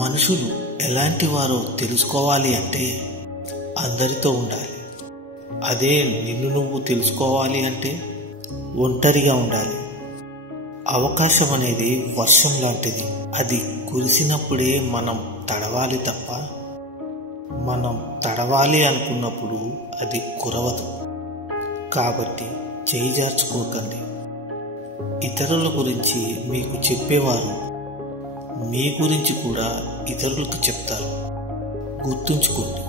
మనుషులు ఎలాంటి వారో తెలుసుకోవాలి అంటే అందరితో ఉండాలి. అదే నిన్ను నువ్వు తెలుసుకోవాలి అంటే ఒంటరిగా ఉండాలి. అవకాశం అనేది వర్షం లాంటిది. అది కురిసినప్పుడే మనం తడవాలి తప్ప మనం తడవాలి అనుకున్నప్పుడు అది కురవదు. కాబట్టి చేయి జార్చుకోకండి. ఇతరుల గురించి మీకు చెప్పేవారు మీ గురించి కూడా ఇతరులకు చెప్తారు. గుర్తుంచుకోండి,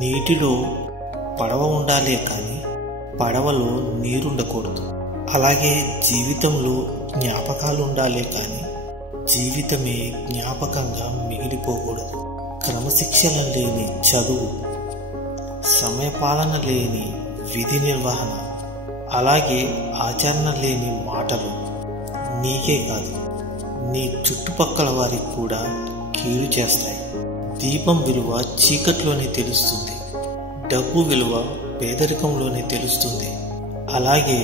నీటిలో పడవ ఉండాలే కానీ పడవలో నీరుండకూడదు. అలాగే జీవితంలో జ్ఞాపకాలు ఉండాలే కానీ జీవితమే జ్ఞాపకంగా మిగిలిపోకూడదు. క్రమశిక్షణ లేని చదువు, సమయపాలన లేని విధి నిర్వహణ, అలాగే ఆచరణ లేని మాటలు నీకే కాదు నీ చుట్టుపక్కల వారికి కూడా కీడు చేస్తాయి. దీపం విలువ చీకట్లోనే తెలుస్తుంది. డబ్బు విలువ పేదరికంలోనే తెలుస్తుంది. అలాగే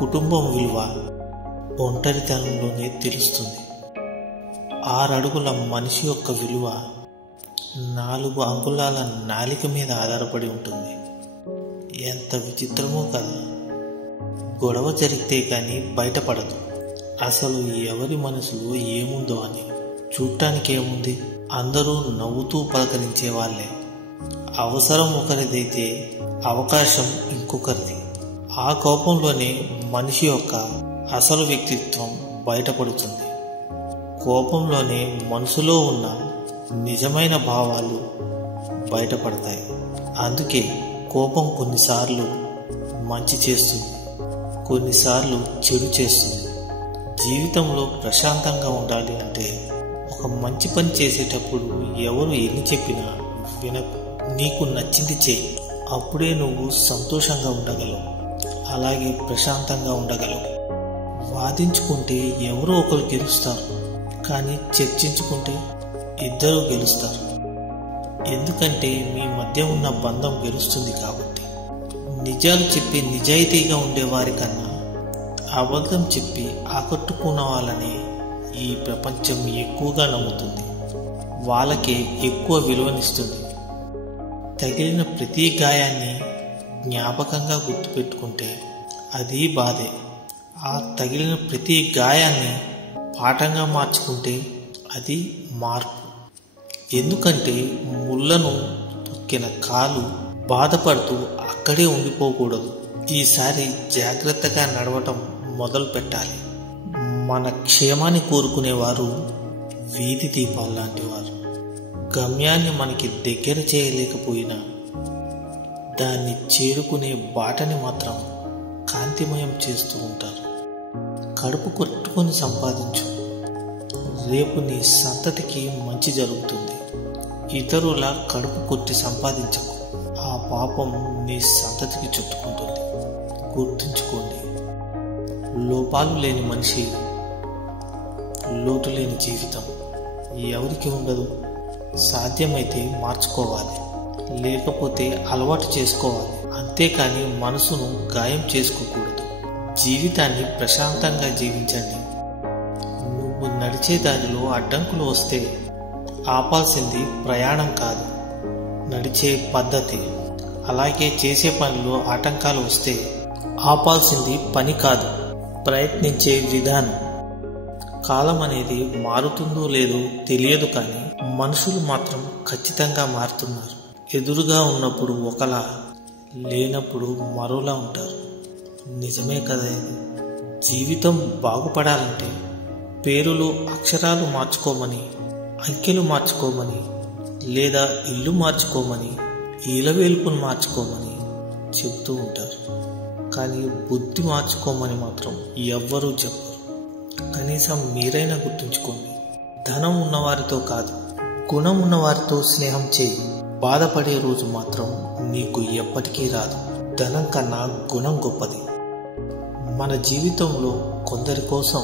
కుటుంబం విలువ ఒంటరితనంలోనే తెలుస్తుంది. 6 అడుగుల మనిషి యొక్క విలువ 4 అంగుళాల నాలిక మీద ఆధారపడి ఉంటుంది. ఎంత విచిత్రమో కదా. గొడవ జరిగితే కానీ బయటపడదు అసలు ఎవరి మనసులో ఏముందో అని. చూడటానికి ఏముంది, అందరూ నవ్వుతూ పలకరించే వాళ్ళే. అవసరం ఒకరిదైతే అవకాశం ఇంకొకరిది. ఆ కోపంలోనే మనిషి యొక్క అసలు వ్యక్తిత్వం బయటపడుతుంది. కోపంలోనే మనసులో ఉన్న నిజమైన భావాలు బయటపడతాయి. అందుకే కోపం కొన్నిసార్లు మంచి చేస్తుంది, కొన్నిసార్లు చెడు చేస్తుంది. జీవితంలో ప్రశాంతంగా ఉండాలి అంటే ఒక మంచి పని చేసేటప్పుడు ఎవరు ఎన్ని చెప్పినా వినకు. నీకు నచ్చింది చేయి. అప్పుడే నువ్వు సంతోషంగా ఉండగలవు, అలాగే ప్రశాంతంగా ఉండగలవు. వాదించుకుంటే ఎవరో ఒకరు గెలుస్తారు, కానీ చర్చించుకుంటే ఇద్దరు గెలుస్తారు. ఎందుకంటే మీ మధ్య ఉన్న బంధం గెలుస్తుంది కాబట్టి. నిజాలు చెప్పి నిజాయితీగా ఉండేవారి కన్నా అబద్ధం చెప్పి ఆకట్టుకున్న వాళ్ళని ఈ ప్రపంచం ఎక్కువగా నమ్ముతుంది. వాళ్ళకే ఎక్కువ విలువనిస్తుంది. తగిలిన ప్రతి గాయాన్ని జ్ఞాపకంగా గుర్తుపెట్టుకుంటే అది బాధే. ఆ తగిలిన ప్రతి గాయాన్ని పాఠంగా మార్చుకుంటే అది మార్పు. ఎందుకంటే ముళ్ళను తొక్కిన కాలు బాధపడుతూ అక్కడే ఉండిపోకూడదు. ఈసారి జాగ్రత్తగా నడవటం మొదలు పెట్టాలి. మన క్షేమాన్ని కోరుకునేవారు వీధి దీపాలు లాంటి వారు. గమ్యాన్ని మనకి దగ్గర చేయలేకపోయినా దాన్ని చేరుకునే బాటని మాత్రం కాంతిమయం చేస్తూ ఉంటారు. కడుపు కొట్టుకొని సంపాదించు, రేపు నీ సంతతికి మంచి జరుగుతుంది. ఇతరుల కడుపు కొట్టి సంపాదించకు, ఆ పాపం నీ సంతతికి చుట్టుకుంటుంది. గుర్తుంచుకోండి, లోపాలు లేని మనిషి, లోటు లేని జీవితం ఎవరికి ఉండదు. సాధ్యమైతే మార్చుకోవాలి, లేకపోతే అలవాటు చేసుకోవాలి. అంతేకాని మనసును గాయం చేసుకోకూడదు. జీవితాన్ని ప్రశాంతంగా జీవించండి. నువ్వు నడిచే దారిలో అడ్డంకులు వస్తే ఆపాల్సింది ప్రయాణం కాదు, నడిచే పద్ధతి. అలాగే చేసే పనిలో ఆటంకాలు వస్తే ఆపాల్సింది పని కాదు, ప్రయత్నించే విధానం. కాలం అనేది మారుతుందో లేదో తెలియదు, కానీ మనుషులు మాత్రం ఖచ్చితంగా మారుతున్నారు. ఎదురుగా ఉన్నప్పుడు ఒకలా, లేనప్పుడు మరోలా ఉంటారు. నిజమే కదా ఇది. జీవితం బాగుపడాలంటే పేరులో అక్షరాలు మార్చుకోమని, అంకెలు మార్చుకోమని, లేదా ఇల్లు మార్చుకోమని, ఈలవేల్పును మార్చుకోమని చెబుతూ ఉంటారు. కానీ బుద్ధి మార్చుకోమని మాత్రం ఎవ్వరూ చెప్పరు. కనీసం మీరైనా గుర్తుంచుకోండి. ధనం ఉన్నవారితో కాదు, గుణం ఉన్నవారితో స్నేహం చేయి. బాధపడే రోజు మాత్రం నీకు ఎప్పటికీ రాదు. ధనం కన్నా గుణం గొప్పది. మన జీవితంలో కొందరి కోసం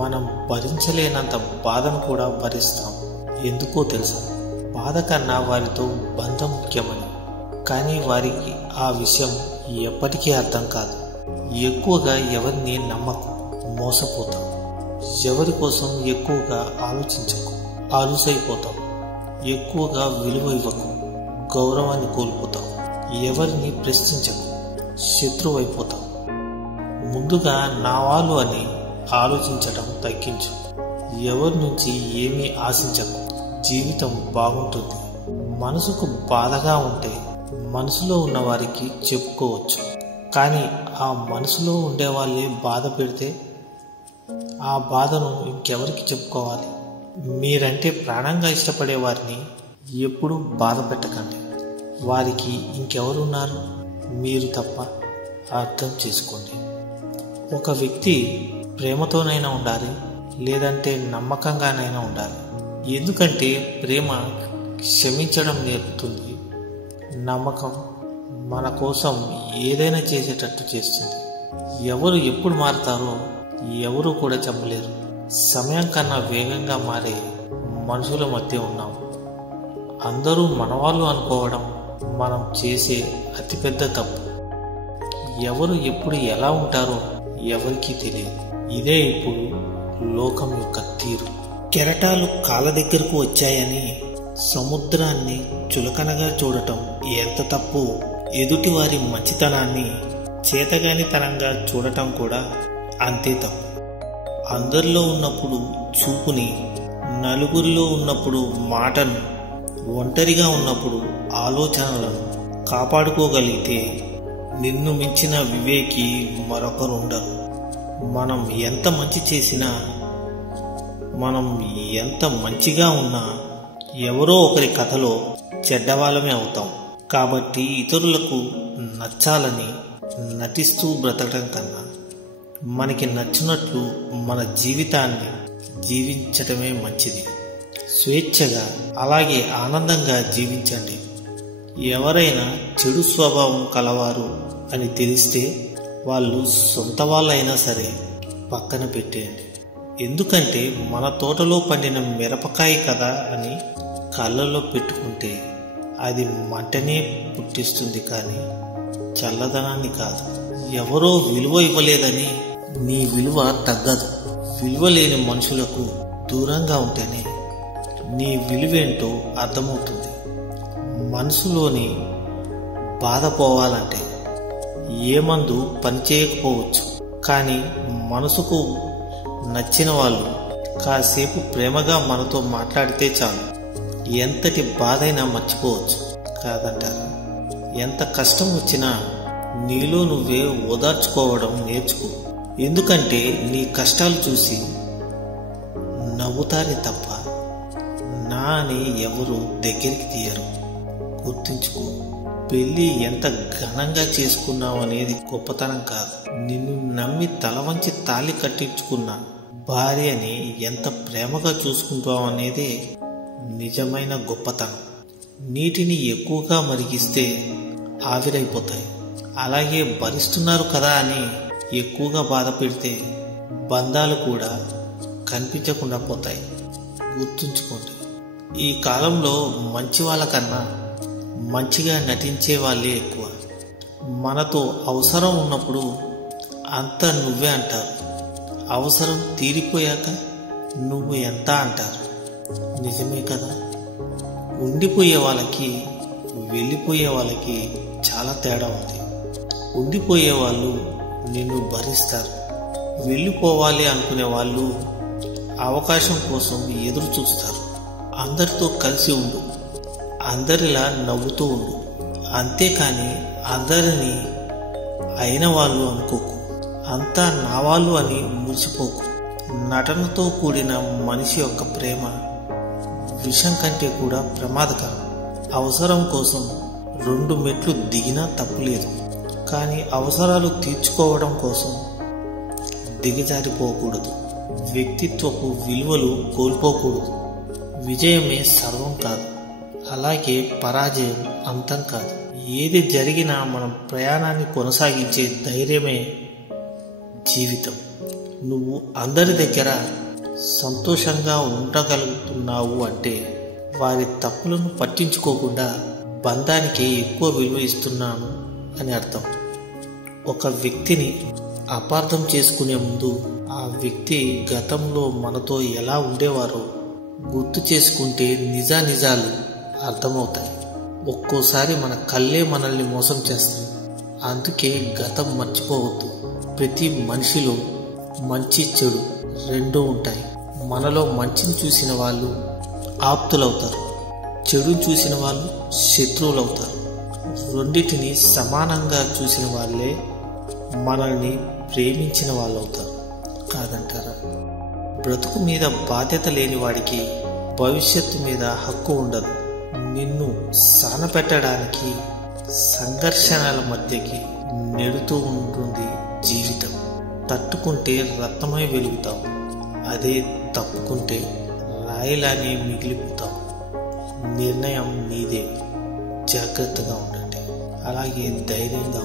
మనం భరించలేనంత బాధను కూడా భరిస్తాం. ఎందుకో తెలుసా? బాధ కన్నా వారితో బంధం ముఖ్యమని. కానీ వారికి ఆ విషయం ఎప్పటికీ అర్థం కాదు. ఎక్కువగా ఎవరిని నమ్మకు, మోసపోతాం. ఎవరి కోసం ఎక్కువగా ఆలోచించకు. అలుసైపోతావు. ఎక్కువగా విలువ ఇవ్వకు, గౌరవాన్ని కోల్పోతావు. ఎవరిని ప్రశ్నించకు, శత్రువైపోతావు. ముందుగా నా వాళ్ళు అని ఆలోచించడం తగ్గించు. ఎవరి నుంచి ఏమీ ఆశించకు. జీవితం బాగుంటుంది. మనసుకు బాధగా ఉంటే మనసులో ఉన్న వారికి చెప్పుకోవచ్చు. కానీ ఆ మనసులో ఉండే వాళ్ళే బాధ పెడితే ఆ బాధను ఇంకెవరికి చెప్పుకోవాలి? మీరంటే ప్రాణంగా ఇష్టపడే వారిని ఎప్పుడూ బాధ పెట్టకండి. వారికి ఇంకెవరున్నారు? మీరు తప్ప. అర్థం చేసుకోండి. ఒక వ్యక్తి ప్రేమతోనైనా ఉండాలి, లేదంటే నమ్మకంగానైనా ఉండాలి. ఎందుకంటే ప్రేమ క్షమించడం నేర్పుతుంది. నమ్మకం మన కోసం ఏదైనా చేసేటట్టు చేస్తుంది. ఎవరు ఎప్పుడు మారుతారో ఎవరు కూడా చెప్పలేరు. సమయం కన్నా వేగంగా మారే మనుషుల మధ్య ఉన్నాం. అందరూ మనవాళ్ళు అనుకోవడం మనం చేసే అతిపెద్ద తప్పు. ఎవరు ఎప్పుడు ఎలా ఉంటారో ఎవరికీ తెలియదు. ఇదే ఇప్పుడు లోకం యొక్క తీరు. కెరటాలు కాళ్ళ దగ్గరకు వచ్చాయని సముద్రాన్ని చులకనగా చూడటం ఎంత తప్పు. ఎదుటివారి మంచితనాన్ని చేతగానితనంగా చూడటం కూడా అంతే తప్పు. అందరిలో ఉన్నప్పుడు చూపుని, నలుగురిలో ఉన్నప్పుడు మాటను, ఒంటరిగా ఉన్నప్పుడు ఆలోచనలను కాపాడుకోగలిగితే నిన్ను మించిన వివేకి మరొకరు ఉండరు. మనం ఎంత మంచి చేసినా, మనం ఎంత మంచిగా ఉన్నా ఎవరో ఒకరి కథలో చెడ్డవాళ్ళమే అవుతాం. కాబట్టి ఇతరులకు నచ్చాలని నటిస్తూ బ్రతకడం కన్నా మనకి నచ్చినట్లు మన జీవితాన్ని జీవించటమే మంచిది. స్వేచ్ఛగా అలాగే ఆనందంగా జీవించండి. ఎవరైనా చెడు స్వభావం కలవారు అని తెలిస్తే వాళ్ళు సొంత వాళ్ళైనా సరే పక్కన పెట్టేయండి. ఎందుకంటే మన తోటలో పండిన మిరపకాయ కదా అని కళ్ళల్లో పెట్టుకుంటే అది మంటనే పుట్టిస్తుంది, కానీ చల్లదనాన్ని కాదు. ఎవరో విలువ ఇవ్వలేదని నీ విలువ తగ్గదు. విలువ లేని మనుషులకు దూరంగా ఉంటేనే నీ విలువేంటో అర్థమవుతుంది. మనసులోని బాధ పోవాలంటే ఏ మందు పనిచేయకపోవచ్చు, కానీ మనసుకు నచ్చిన వాళ్ళు కాసేపు ప్రేమగా మనతో మాట్లాడితే చాలు. ఎంతటి బాధైనా మర్చిపోవచ్చు కాదంటారా? ఎంత కష్టం వచ్చినా నీలో నువ్వే ఓదార్చుకోవడం నేర్చుకో. ఎందుకంటే నీ కష్టాలు చూసి నవ్వుతారే తప్ప నా అని ఎవరు దగ్గరికి తీయరు. గుర్తుంచుకో, పెళ్లి ఎంత ఘనంగా చేసుకున్నావు అనేది గొప్పతనం కాదు. నిన్ను నమ్మి తల వంచి తాళి కట్టించుకున్న భార్యని ఎంత ప్రేమగా చూసుకుంటావు అనేదే నిజమైన గొప్పతనం. నీటిని ఎక్కువగా మరిగిస్తే ఆవిరైపోతాయి. అలాగే భరిస్తున్నారు కదా అని ఎక్కువగా బాధ పెడితే బంధాలు కూడా కనిపించకుండా పోతాయి. గుర్తుంచుకోండి, ఈ కాలంలో మంచి వాళ్ళకన్నా మంచిగా నటించే వాళ్ళే ఎక్కువ. మనతో అవసరం ఉన్నప్పుడు అంతా నువ్వే అంటారు. అవసరం తీరిపోయాక నువ్వు ఎంత అంటారు. నిజమే కదా? ఉండిపోయే వాళ్ళకి వెళ్ళిపోయే వాళ్ళకి చాలా తేడా ఉంది. ఉండిపోయే వాళ్ళు నిన్ను భరిస్తారు. వెళ్ళిపోవాలి అనుకునే వాళ్ళు అవకాశం కోసం ఎదురు చూస్తారు. అందరితో కలిసి ఉండు, అందరిలా నవ్వుతూ ఉండు. అంతేకాని అందరినీ అయిన వాళ్ళు అనుకోకు. అంతా నా వాళ్ళు అని మురిసిపోకు. నటనతో కూడిన మనిషి యొక్క ప్రేమ విషం కంటే కూడా ప్రమాదకరం. అవసరం కోసం 2 మెట్లు దిగినా తప్పులేదు, కానీ అవసరాలు తీర్చుకోవడం కోసం దిగజారిపోకూడదు. వ్యక్తిత్వపు విలువలు కోల్పోకూడదు. విజయమే సర్వం కాదు, అలాగే పరాజయం అంతం కాదు. ఏది జరిగినా మనం ప్రయాణాన్ని కొనసాగించే ధైర్యమే జీవితం. నువ్వు అందరి దగ్గర సంతోషంగా ఉండగలుగుతున్నావు అంటే వారి తప్పులను పట్టించుకోకుండా బంధానికి ఎక్కువ విలువ ఇస్తున్నాను అని అర్థం. ఒక వ్యక్తిని అపార్థం చేసుకునే ముందు ఆ వ్యక్తి గతంలో మనతో ఎలా ఉండేవారో గుర్తు చేసుకుంటే నిజాలు అర్థమవుతాయి. ఒక్కోసారి మన కళ్ళే మనల్ని మోసం చేస్తాయి. అందుకే గతం మర్చిపోవద్దు. ప్రతి మనిషిలో మంచి చెడు రెండూ ఉంటాయి. మనలో మంచిని చూసిన వాళ్ళు ఆప్తులవుతారు, చెడుని చూసిన వాళ్ళు శత్రువులవుతారు. రెండిటిని సమానంగా చూసిన వాళ్ళే మనల్ని ప్రేమించిన వాళ్ళు అవుతారు కాదంటారా? బ్రతుకు మీద బాధ్యత లేని వాడికి భవిష్యత్తు మీద హక్కు ఉండదు. నిన్ను సానపెట్టడానికి సంఘర్షణల మధ్యకి నెడుతూ ఉంటుంది జీవితం. తట్టుకుంటే రత్నమై వెలుగుతావు, అదే తప్పుకుంటే రాయిలానే మిగిలిపోతావు. నిర్ణయం నీదే. జాగ్రత్తగా ఉండండి, అలాగే ధైర్యంగా